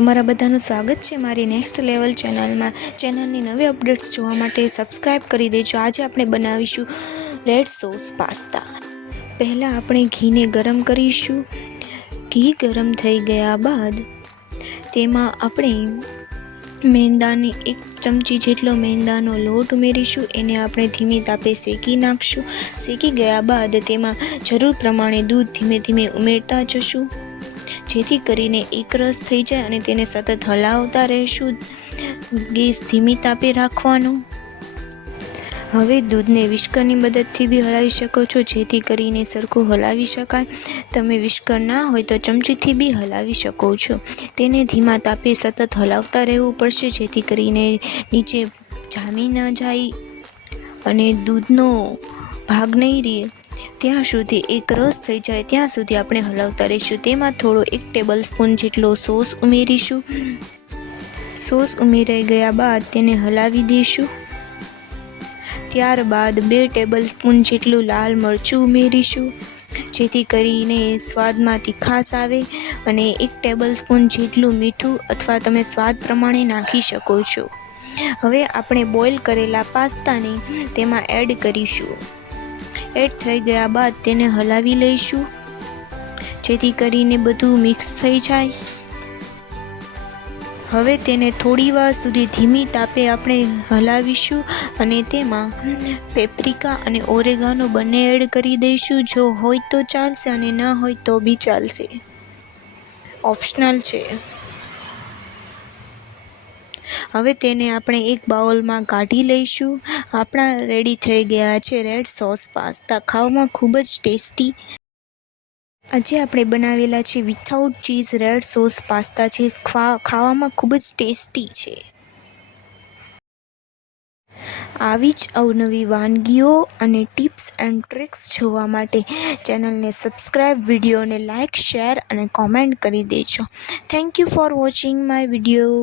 તમારા બધાનું સ્વાગત છે મારી નેક્સ્ટ લેવલ ચેનલમાં. ચેનલની નવી અપડેટ્સ જોવા માટે સબસ્ક્રાઈબ કરી દેજો. આજે આપણે બનાવીશું રેડ સોસ પાસ્તા. પહેલાં આપણે ઘીને ગરમ કરીશું. ઘી ગરમ થઈ ગયા બાદ તેમાં આપણે મેંદાની એક ચમચી જેટલો મેંદાનો લોટ ઉમેરીશું. એને આપણે ધીમી તાપે શેકી નાખશું. શેકી ગયા બાદ તેમાં જરૂર પ્રમાણે દૂધ ધીમે ધીમે ઉમેરતા જશું. જેથી કરીને એકરસ થઈ જાય અને તેને સતત હલાવતા રહેશું. ગેસ ધીમી તાપે રાખવાનો. હવે દૂધને વિસ્કરની મદદથી બી હલાવી શકો છો, જેથી કરીને સરખું હલાવી શકાય. તમે વિસ્કર ના હોય તો ચમચીથી બી હલાવી શકો છો. તેને ધીમા તાપે સતત હલાવતા રહેવું પડશે, જેથી કરીને નીચે જામી ન જાય અને દૂધનો ભાગ નહીં રહે. ત્યાં સુધી એક રસ થઈ જાય, ત્યાં સુધી આપણે હલાવતા રહીશું. તેમાં થોડો એક ટેબલ સ્પૂન જેટલો સોસ ઉમેરીશું. સોસ ઉમેરાઈ ગયા બાદ તેને હલાવી દઈશું. ત્યારબાદ બે ટેબલ સ્પૂન જેટલું લાલ મરચું ઉમેરીશું, જેથી કરીને સ્વાદમાં તીખાશ આવે અને એક ટેબલ સ્પૂન જેટલું મીઠું અથવા તમે સ્વાદ પ્રમાણે નાખી શકો છો. હવે આપણે બોઇલ કરેલા પાસ્તાને તેમાં એડ કરીશું. એડ થઈ ગયા બાદ તેને હલાવી લઈશું. જેથી કરીને બધું મિક્સ થઈ જાય. હવે તેને થોડી વાર સુધી ધીમી તાપે આપણે હલાવીશું અને તેમાં પેપ્રિકા અને ઓરેગાનો બંને એડ કરી દઈશું. જો હોય તો ચાલશે અને ન હોય તો બી ચાલશે. ઓપ્શનલ છે. હવે તેને આપણે એક બાઉલમાં કાઢી લઈશું. આપણા રેડી થઈ ગયા છે રેડ સોસ પાસ્તા. ખાવામાં ખૂબ જ ટેસ્ટી આજે આપણે બનાવેલા છે without cheese red sauce pasta છે ખા, ખાવામાં ખૂબ જ ટેસ્ટી છે. આવી જ અવનવી વાનગીઓ અને ટિપ્સ એન્ડ ટ્રિક્સ જોવા માટે ચેનલને સબસ્ક્રાઈબ વિડીયોને લાઇક શેર અને કોમેન્ટ કરી દેજો. Thank you for watching my video